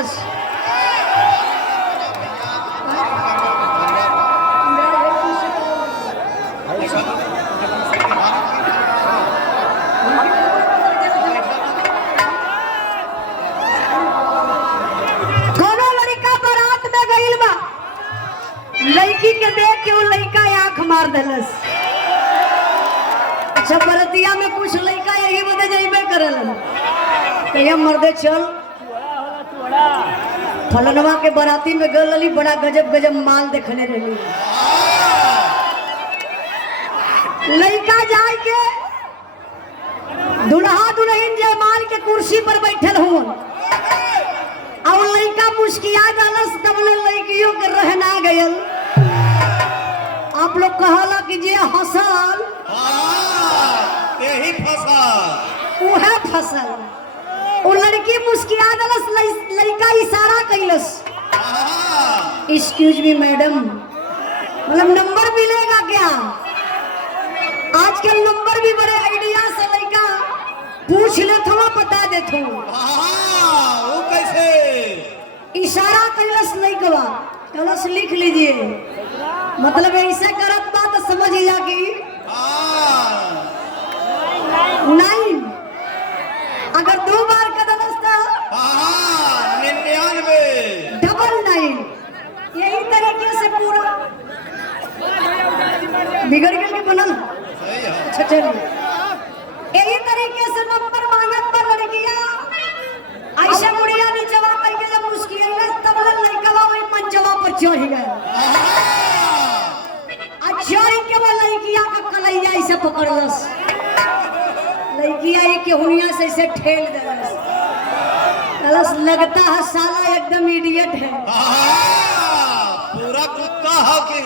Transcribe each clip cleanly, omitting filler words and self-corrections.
देलस। कोनो लड़का बारात में गइल बा, लड़की के देख के वो लड़का आंख मार देलस। अच्छा बरतिया में कुछ लड़का यही बदे जाइबे करलन, कहिया मर्दे चल फलनवा के बराती में गल रही, बड़ा गजब गजब माल देखने रही। लड़का जाए के दुल्हा दुल्हन जयमाल के कुर्सी पर बैठल हुआ और लड़का मुस्किया डालस, तब लड़कियों के रहना गयल। आप लोग कहला कि जे हसल यही फसल उहे फसल। वो लड़की मुस्किया डालस, लड़का इशारा कैलस, एक्सक्यूज मी मैडम, मतलब नंबर मिलेगा क्या? आजकल नंबर भी बड़े आइडिया से लड़का पूछ ले थोड़ा बता दे थो। वो कैसे? इशारा कैलस लड़कवा, कैलस लिख लीजिए, मतलब ऐसे करत बा तो समझ जा कि नहीं, अगर 2 बार कदलस तो 99 डबल 9। यही तरीके से पूरा बिगड़ गया कि बनल। अच्छा चलिए, यही तरीके से नंबर मांगत पर लड़कियां ऐसा बुढ़िया ने जवाब करके जब मुश्किल है तब लड़का वही मंचवा पर चढ़ गया। अच्छा के वो लड़कियां का कलैया ऐसे पकड़लस, लड़कियां ये केहुनिया से ऐसे ठेल देलस, कलस लगता है साला एकदम इडियट है। पूरा कुत्ता है कि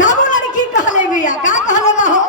तब लड़की कहले भैया का कहले बा हो,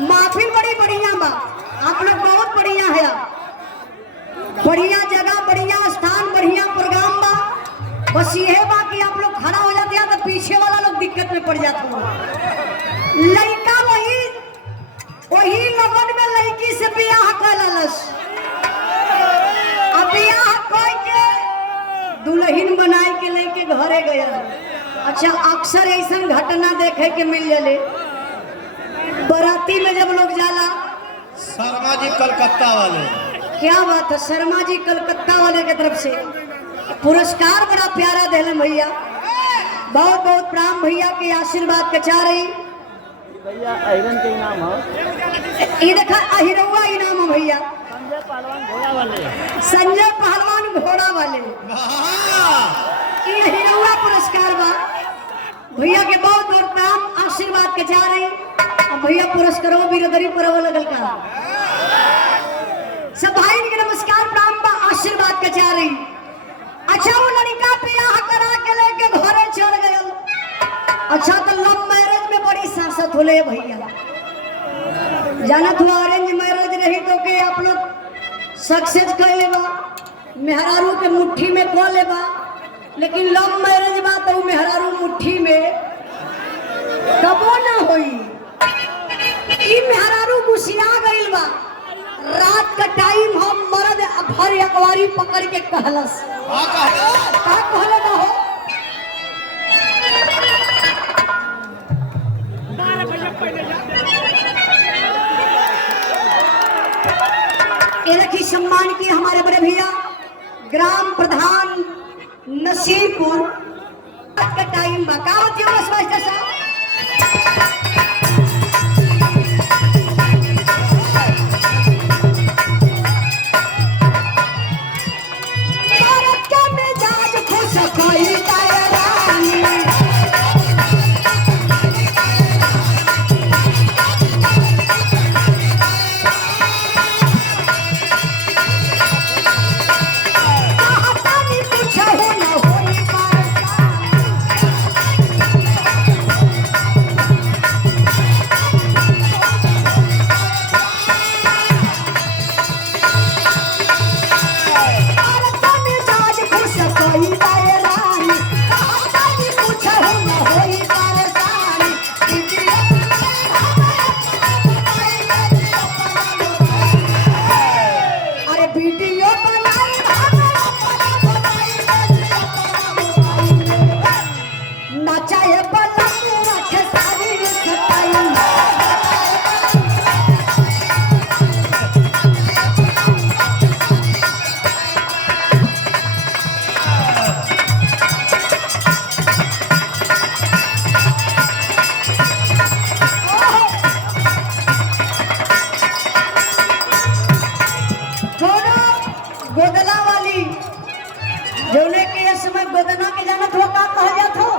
माफिल बड़ी बढ़िया बा, आप लोग बहुत बढ़िया है, बढ़िया जगह, बढ़िया स्थान, बढ़िया प्रोग्राम बा। बस ये बा कि आप लोग खड़ा हो जाते हैं तो पीछे वाला लोग दिक्कत में पड़ जाते हैं। लड़का वही लगन में लड़की से ब्याह कर ललस, अब ब्याह कोई के दुल्हन बनाए के लेके घरे गया। अच्छा अक्सर ऐसा घटना देखे के मिल जाले, बाराती में जब लोग जाला, शर्मा जी कलकत्ता वाले, क्या बात है, शर्मा जी कलकत्ता वाले की तरफ से पुरस्कार बड़ा प्यारा देलन भैया। बहुत बहुत प्रणाम भैया के आशीर्वाद के चाह रही। भैया आयरन के इनाम हो। ये देखा अहिरौआ इनाम है भैया, संजय पहलवान घोड़ा वाले। संजय पहलवान घोड़ा वाले वाह ये अहिरौआ पुरस्कार बा। भैया के बहुत बहुत प्रणाम आशीर्वाद के चाह रही। अब भैया पुरस्कारों बिरदरी परव लगल का सब भाई के नमस्कार प्रणाम बा आशीर्वाद के चाह रही। अच्छा वो लड़का बियाह करा के लेके घरे चढ़ गयल। अच्छा तो लव मैरिज में बड़ी सांसत होले भैया, जानत हुआ अरेंज मैरिज रही तो के आप लोग सक्सेस कर लेबा, मेहरारू के मुट्ठी में खो लेबा, लेकिन लव मैरिज बा तो मेहरारू मुट्ठी में कबो ना होई। ई मेहरारू गुस्सिया गइल बा, रात का टाइम हम मर्द भर अकवारी पकड़ के कहलस का कहले ना हो। ये रखी सम्मान की हमारे बड़े भैया ग्राम प्रधान नसीरपुर का टाइम बकावत गोदला वाली जो लेके इस समय गोदना के जानत हो का कहा जात हो।